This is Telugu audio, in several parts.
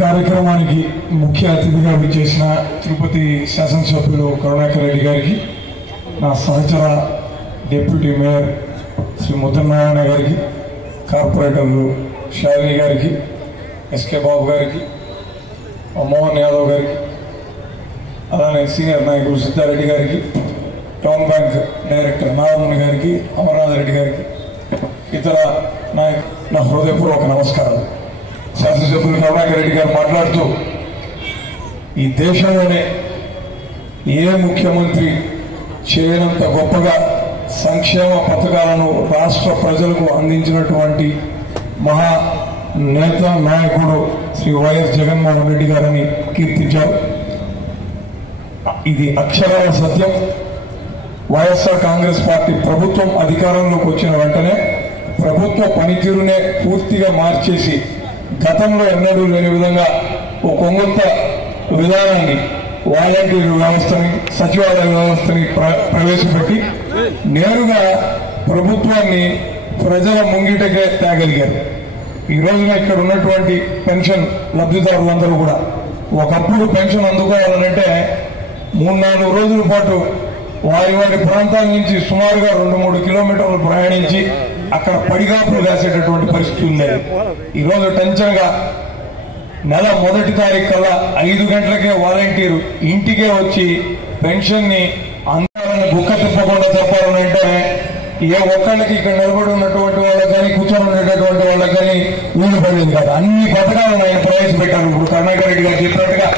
కార్యక్రమానికి ముఖ్య అతిథిగా విచ్చేసిన తిరుపతి శాసనసభ్యులు కరుణాకర్ రెడ్డి గారికి, నా సహచర డిప్యూటీ మేయర్ శ్రీ ముద్దనారాయణ గారికి, కార్పొరేటర్లు శాలిని గారికి, ఎస్కే బాబు గారికి, మోహన్ యాదవ్ గారికి, అలానే సీనియర్ నాయకులు సిద్ధారెడ్డి గారికి, టౌన్ బ్యాంక్ డైరెక్టర్ నారాయణ గారికి, అమర్నాథ్ రెడ్డి గారికి, ఇతర నాయకులు నా హృదయపూర్వక నమస్కారాలు. శాసనసభ్యులు కరుణాకర్ రెడ్డి గారు మాట్లాడుతూ, ఈ దేశంలోనే ఏ ముఖ్యమంత్రి చేయనంత గొప్పగా సంక్షేమ పథకాలను రాష్ట్ర ప్రజలకు అందించినటువంటి మహా నేత నాయకుడు శ్రీ వైఎస్ జగన్మోహన్ రెడ్డి గారని కీర్తించారు. ఇది అక్షరాల సత్యం. వైఎస్ఆర్ కాంగ్రెస్ పార్టీ ప్రభుత్వం అధికారంలోకి వచ్చిన వెంటనే ప్రభుత్వ పనితీరునే పూర్తిగా మార్చేసి గతంలో ఎన్నడూ లేని విధంగా ఒక కొంగొత్త విధానాన్ని, వాలంటీర్ వ్యవస్థని, సచివాలయ వ్యవస్థని ప్రవేశపెట్టి నేరుగా ప్రభుత్వాన్ని ప్రజల ముంగిటకే తేగలిగారు. ఈ రోజున ఇక్కడ ఉన్నటువంటి పెన్షన్ లబ్ధిదారులందరూ కూడా ఒకప్పుడు పెన్షన్ అందుకోవాలనంటే 3-4 రోజుల పాటు వారి ప్రాంతాల నుంచి సుమారుగా 2-3 కిలోమీటర్లు ప్రయాణించి అక్కడ పడిగాపులు కాసేటటువంటి పరిస్థితి ఉండేది. ఈరోజు టెన్షన్గా నెల 1వ తారీఖు కల్లా 5 గంటలకే వాలంటీరు ఇంటికే వచ్చి పెన్షన్ ని అందాలని గుక్క తిప్పకుండా చెప్పాలంటే ఏ ఒక్కళ్ళకి ఇక్కడ నిలబడి ఉన్నటువంటి వాళ్ళకి కానీ, కూర్చొని ఉండేటటువంటి వాళ్ళకి కానీ వీలు పడేది కాదు. అన్ని పథకాలను ఆయన ప్రవేశపెట్టారు. ఇప్పుడు కరుణాకర్ రెడ్డి గారు చెప్పినట్టుగా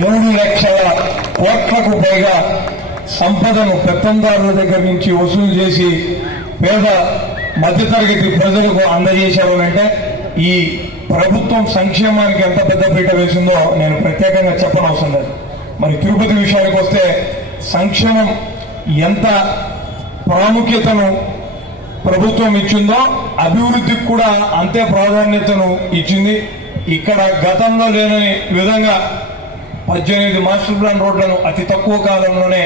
3 లక్షల కోట్లకు పైగా సంపదను పెత్తందారుల దగ్గర నుంచి వసూలు చేసి పేద మధ్యతరగతి ప్రజలకు అందజేశారు అంటే ఈ ప్రభుత్వం సంక్షేమానికి ఎంత పెద్దపీట వేసిందో నేను ప్రత్యేకంగా చెప్పనవసరం లేదు. మరి తిరుపతి విషయానికి వస్తే సంక్షేమం ఎంత ప్రాముఖ్యతను ప్రభుత్వం ఇచ్చిందో అభివృద్ధికి కూడా అంతే ప్రాధాన్యతను ఇచ్చింది. ఇక్కడ గతంలో లేని విధంగా 18 మాస్టర్ ప్లాన్ రోడ్లను అతి తక్కువ కాలంలోనే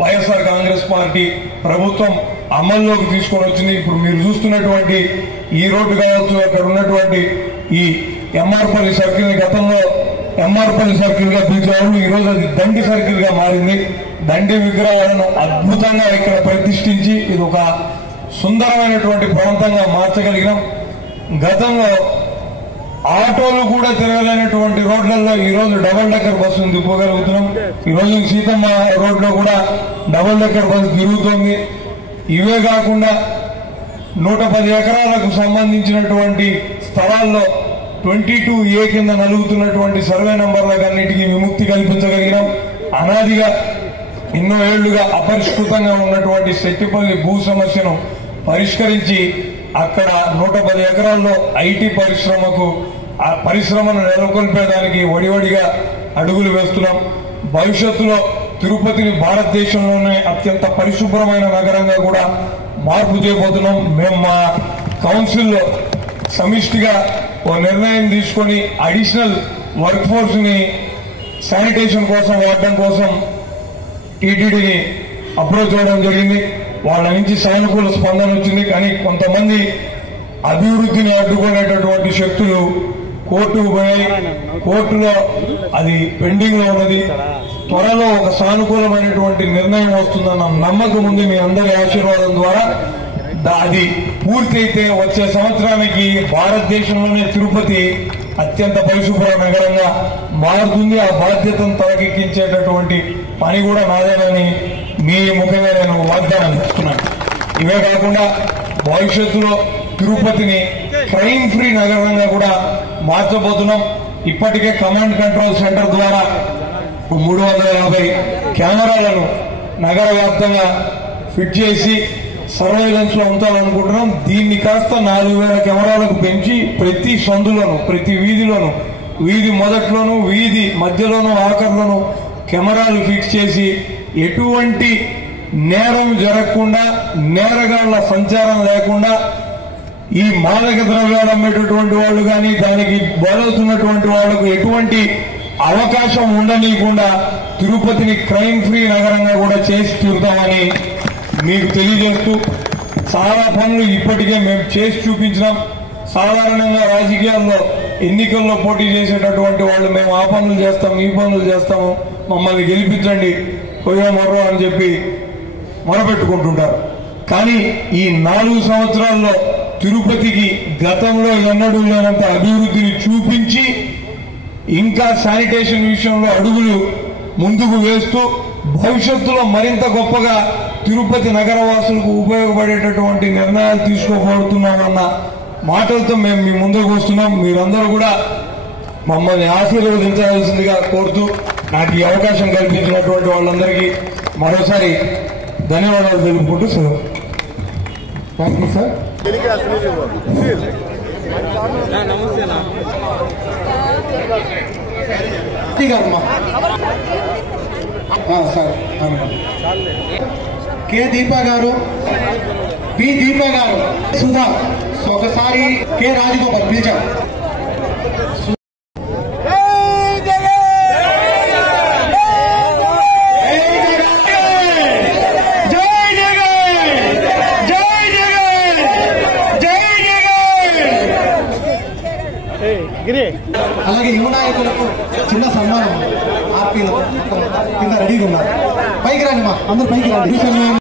వైఎస్ఆర్ కాంగ్రెస్ పార్టీ ప్రభుత్వం అమల్లోకి తీసుకొని వచ్చింది. ఇప్పుడు మీరు చూస్తున్నటువంటి ఈ రోడ్డు కావచ్చు, అక్కడ ఉన్నటువంటి ఈ ఎంఆర్పల్లి సర్కిల్ ని గతంలో ఎంఆర్పల్లి సర్కిల్ గా పిలిచేవాళ్ళు, ఈ రోజు అది దండి సర్కిల్ గా మారింది. దండి విగ్రహాలను అద్భుతంగా ఇక్కడ ప్రతిష్ఠించి ఇది ఒక సుందరమైనటువంటి ప్రాంతంగా మార్చగలిగినాం. గతంలో ఆటోలు కూడా తిరగలేనటువంటి రోడ్లలో ఈ రోజు డబుల్ డెక్కర్ బస్సును తిప్పగలుగుతున్నాం. ఈ రోజు సీతమ్మ రోడ్లో కూడా డబుల్ డెక్కర్ బస్సు తిరుగుతోంది. ఇవే కాకుండా 110 ఎకరాలకు సంబంధించినటువంటి స్థలాల్లో 22A కింద నలుగుతున్నటువంటి సర్వే నంబర్లకు అన్నిటికీ విముక్తి కల్పించగలిగినాం. అనాదిగా ఎన్నో ఏళ్లుగా అపరిష్కృతంగా ఉన్నటువంటి శెట్టిపల్లి భూ సమస్యను పరిష్కరించి అక్కడ 110 ఎకరాల్లో ఐటీ పరిశ్రమను నెలకొల్పేదానికి వడివడిగా అడుగులు వేస్తున్నాం. భవిష్యత్తులో తిరుపతిని భారతదేశంలోనే అత్యంత పరిశుభ్రమైన నగరంగా కూడా మార్పు చేయబోతున్నాం. మేము మా కౌన్సిల్లో సమిష్టిగా ఓ నిర్ణయం తీసుకొని అడిషనల్ వర్క్ ఫోర్స్ ని శానిటేషన్ కోసం వాడడం కోసం టీటీడీని అప్రోచ్ చేయడం జరిగింది. వాళ్ళ నుంచి సానుకూల స్పందన వచ్చింది. కానీ కొంతమంది అభివృద్ధిని అడ్డుకునేటటువంటి శక్తులు కోర్టుకు పోయాయి. కోర్టులో అది పెండింగ్ లో ఉన్నది. త్వరలో ఒక సానుకూలమైనటువంటి నిర్ణయం వస్తుందన్న నమ్మకం ఉంది. మీ అందరి ఆశీర్వాదం ద్వారా అది పూర్తయితే వచ్చే సంవత్సరానికి భారతదేశంలోనే తిరుపతి అత్యంత పరిశుభ్ర నగరంగా మారుతుంది. ఆ బాధ్యతను తలకెక్కించేటటువంటి పని కూడా నాదేనని మీ ముఖ్యంగా నేను వాగ్దానం చేస్తున్నాను. ఇవే కాకుండా భవిష్యత్తులో తిరుపతిని క్రైమ్ ఫ్రీ నగరంగా కూడా మార్చబోతున్నాం. ఇప్పటికే కమాండ్ కంట్రోల్ సెంటర్ ద్వారా 350 కెమెరాలను నగర వ్యాప్తంగా ఫిట్ చేసి సర్వేలెన్స్ లో ఉంచాలనుకుంటున్నాం. దీన్ని కాస్త 4000 కెమెరాలకు పెంచి ప్రతి సందులోను, ప్రతి వీధిలోను, వీధి మొదట్లోను, వీధి మధ్యలోను, ఆఖర్లోను కెమెరాలు ఫిక్స్ చేసి ఎటువంటి నేరం జరగకుండా, నేరగాళ్ల సంచారం లేకుండా, ఈ మాదక ద్రవ్యాలు అమ్మేటటువంటి వాళ్ళు కానీ దానికి బలవుతున్నటువంటి వాళ్లకు ఎటువంటి అవకాశం ఉండనీయకుండా తిరుపతిని క్రైమ్ ఫ్రీ నగరంగా కూడా చేసి తీరుతామని మీకు తెలియజేస్తూ, చాలా పనులు ఇప్పటికే మేము చేసి చూపించినాం. సాధారణంగా రాజకీయాల్లో ఎన్నికల్లో పోటీ చేసేటటువంటి వాళ్ళు మేము ఆ పనులు చేస్తాం ఈ పనులు చేస్తాము మమ్మల్ని గెలిపించండి పోయో మరో అని చెప్పి మొరపెట్టుకుంటుంటారు. కానీ ఈ 4 సంవత్సరాల్లో తిరుపతికి గతంలో ఎన్నడూ లేనంత అభివృద్ధిని చూపించి ఇంకా శానిటేషన్ విషయంలో అడుగులు ముందుకు వేస్తూ భవిష్యత్తులో మరింత గొప్పగా తిరుపతి నగరవాసులకు ఉపయోగపడేటటువంటి నిర్ణయాలు తీసుకోబోతున్నామన్న మాటలతో మేము మీ ముందుకు వస్తున్నాం. మీరందరూ కూడా మమ్మల్ని ఆశీర్వదించాల్సిందిగా కోరుతూ నాకు ఈ అవకాశం కల్పించినటువంటి వాళ్ళందరికీ మరోసారి ధన్యవాదాలు తెలుపుకుంటూ సెలవు. Thank you sir. Sir K Deepa గారు, పి దీపా గారు, సుధా, ఒకసారి కె రాజగోపాల్ పిలిచాం. అలాగే యువ నాయకులకు చిన్న సన్మానం ఆర్పీలకు కింద రెడీగా ఉన్నారు. పైకి రండి, మా అందరూ పైకి రండి.